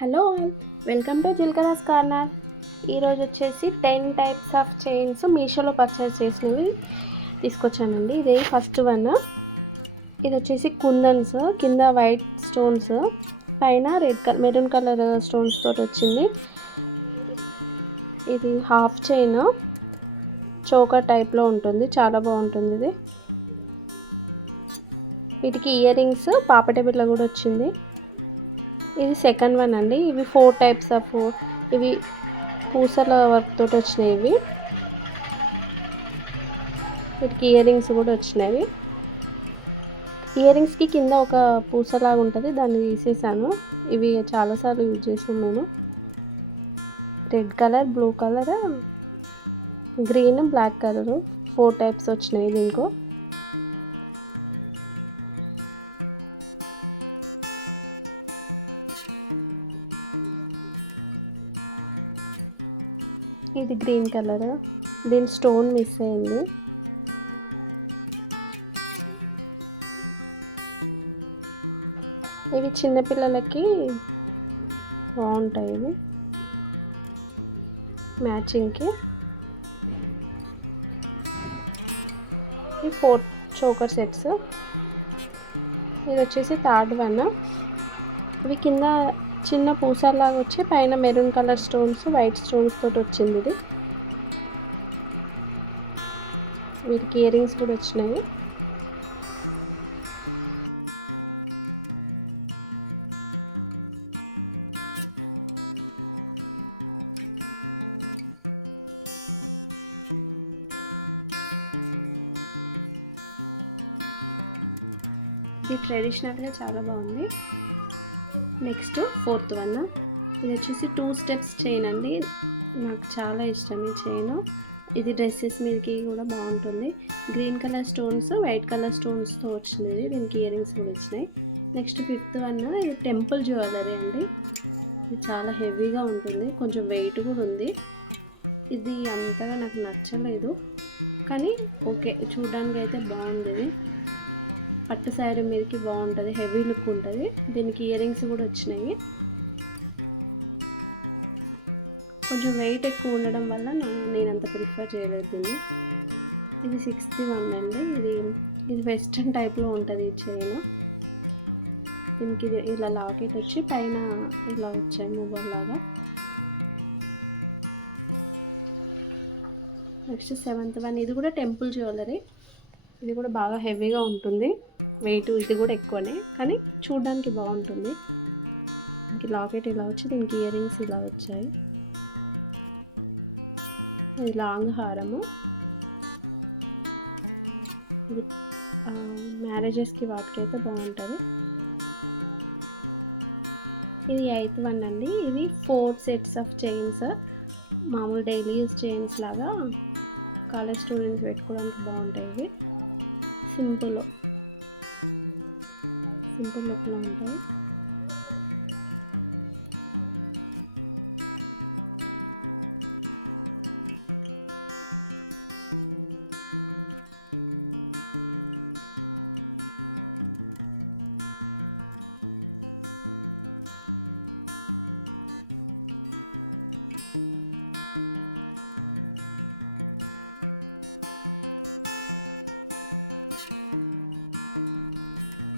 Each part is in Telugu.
హలో ఆల్, వెల్కమ్ టు జిల్కరాస్ కార్నర్. ఈరోజు వచ్చేసి 10 టైప్స్ ఆఫ్ చైన్స్ మీషోలో పర్చేస్ చేసినవి తీసుకొచ్చానండి. ఇది ఫస్ట్ వన్. ఇది వచ్చేసి కుందన్స్, కింద వైట్ స్టోన్స్, పైన మెరూన్ కలర్ స్టోన్స్ తోటి వచ్చింది. ఇది హాఫ్ చైన్, చోకర్ టైప్లో ఉంటుంది, చాలా బాగుంటుంది. ఇది వీటికి ఇయర్ రింగ్స్ పాపట బిళ్ళ కూడా వచ్చింది. ఇది సెకండ్ వన్ అండి. ఇవి 4 టైప్స్ ఆఫ్, ఇవి పూసల వర్క్ తోటి వచ్చినాయి. వీటికి ఇయర్ రింగ్స్ కూడా వచ్చినాయి. ఇయర్ రింగ్స్కి కింద ఒక పూసలాగా ఉంటుంది, దాన్ని తీసేసాను. ఇవి చాలాసార్లు యూజ్ చేసాం మేము. Red colour, blue colour, green, black colour 4 types వచ్చినాయి దీనికో. ఇది గ్రీన్ కలర్, దీని స్టోన్ మిస్ అయింది. ఇవి చిన్నపిల్లలకి బాగుంటాయి, ఇవి మ్యాచింగ్కి. ఈ 4 చోకర్ సెట్స్. ఇది వచ్చేసి థర్డ్ వన్. ఇవి కింద చిన్న పూసలాగా వచ్చి పైన maroon colour stones, white stones తోటి వచ్చింది. ఇది వీటికి ఇయర్ రింగ్స్ కూడా వచ్చినాయి. ఇది ట్రెడిషనల్గా చాలా బాగుంది. Next fourth one. ఇది వచ్చేసి 2 స్టెప్స్ చైన్ అండి. నాకు చాలా ఇష్టం ఈ చైన్. ఇది డ్రెస్సెస్ మీదకి కూడా బాగుంటుంది. Green colour stones, white colour స్టోన్స్తో వచ్చింది. దీనికి ఇయర్ రింగ్స్ కూడా వచ్చినాయి. Next fifth one. ఇది టెంపుల్ జ్యువెలరీ అండి. ఇది చాలా హెవీగా ఉంటుంది, కొంచెం వెయిట్ కూడా ఉంది. ఇది అంతగా నాకు నచ్చలేదు, కానీ ఓకే, చూడడానికి అయితే బాగుంది. ఇది పట్టు శారీ మీదకి బాగుంటుంది, హెవీ లుక్ ఉంటుంది. దీనికి ఇయర్ రింగ్స్ కూడా వచ్చినాయి. కొంచెం వెయిట్ ఎక్కువ ఉండడం వల్ల నేను అంత ప్రిఫర్ చేయలేదు దీన్ని. ఇది 6th వన్ అండి. ఇది వెస్ట్రన్ టైప్లో ఉంటుంది ఈ చైన్. దీనికి ఇది ఇలా లాకెట్ వచ్చి పైన ఇలా వచ్చాయి మూవర్ లాగా. Next 7th one. ఇది కూడా టెంపుల్ జ్యువెలరీ. ఇది కూడా బాగా హెవీగా ఉంటుంది, వెయిట్ ఇది కూడా ఎక్కువనే, కానీ చూడడానికి బాగుంటుంది. దీనికి లాకెట్ ఇలా వచ్చి దీనికి ఇయర్ రింగ్స్ ఇలా వచ్చాయి. ఇది లాంగ్ హారము. ఇది మ్యారేజెస్కి వాటికైతే బాగుంటుంది. ఇది 8th వన్ అండి. ఇవి 4 సెట్స్ ఆఫ్ చైన్స్, మామూలు డైలీ యూజ్ చైన్స్ లాగా కాలేజ్ స్టూడెంట్స్ పెట్టుకోవడానికి బాగుంటాయి. ఇవి సింపుల్ లుక్లో ఉంటాయి.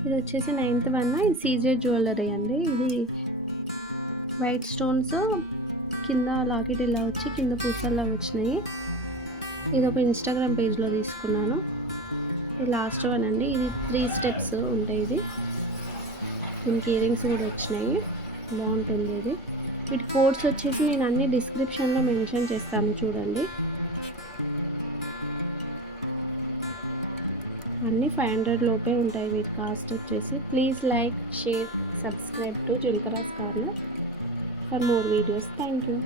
ఇది వచ్చేసి 9th వన్. ఇది సీజెడ్ జ్యువెలరీ అండి. ఇది వైట్ స్టోన్స్, కింద లాకెట్ ఇలా వచ్చి కింద పూసల్లా వచ్చినాయి. ఇది ఒక ఇన్స్టాగ్రామ్ పేజ్లో తీసుకున్నాను. ఇది లాస్ట్ వన్ అండి. ఇది 3 స్టెప్స్ ఉంటాయి. దీనికి ఇయర్ రింగ్స్ కూడా వచ్చినాయి, బాగుంటుంది. ఇది వీటి కోడ్స్ వచ్చేసి నేను అన్ని డిస్క్రిప్షన్లో మెన్షన్ చేస్తాను, చూడండి. అన్నీ 500 లోపే ఉంటాయి వీటి కాస్ట్ వచ్చేసి. Please like, share, subscribe to జిల్కరాస్ corner for more videos. Thank you.